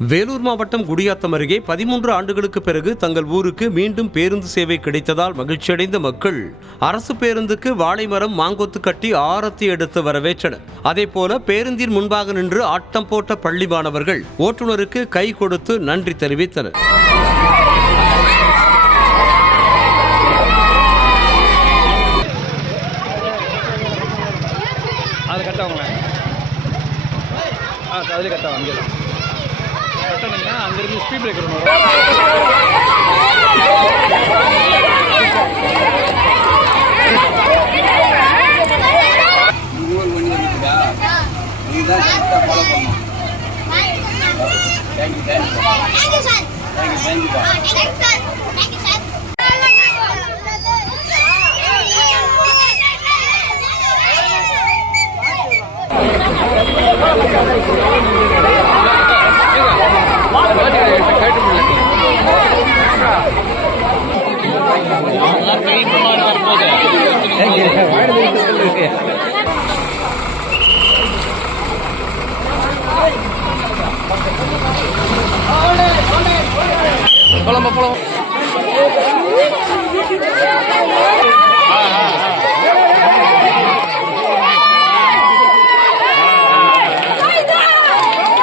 வேலூர் மாவட்டம் குடியாத்தம் அருகே 13 ஆண்டுகளுக்கு பிறகு தங்கள் ஊருக்கு மீண்டும் பேருந்து சேவை கிடைத்ததால் மகிழ்ச்சியடைந்த மக்கள் அரசு பேருந்துக்கு வாழைமரம் மாங்கொத்து கட்டி ஆரத்தி எடுத்து வரவேற்றனர். அதேபோல பேருந்தின் முன்பாக நின்று ஆட்டம் போட்ட பள்ளி மாணவர்கள் ஓட்டுநருக்கு கை கொடுத்து நன்றி தெரிவித்தனர். அங்கிருந்து ஸ்பீட் பிரேக்கர் Thank you.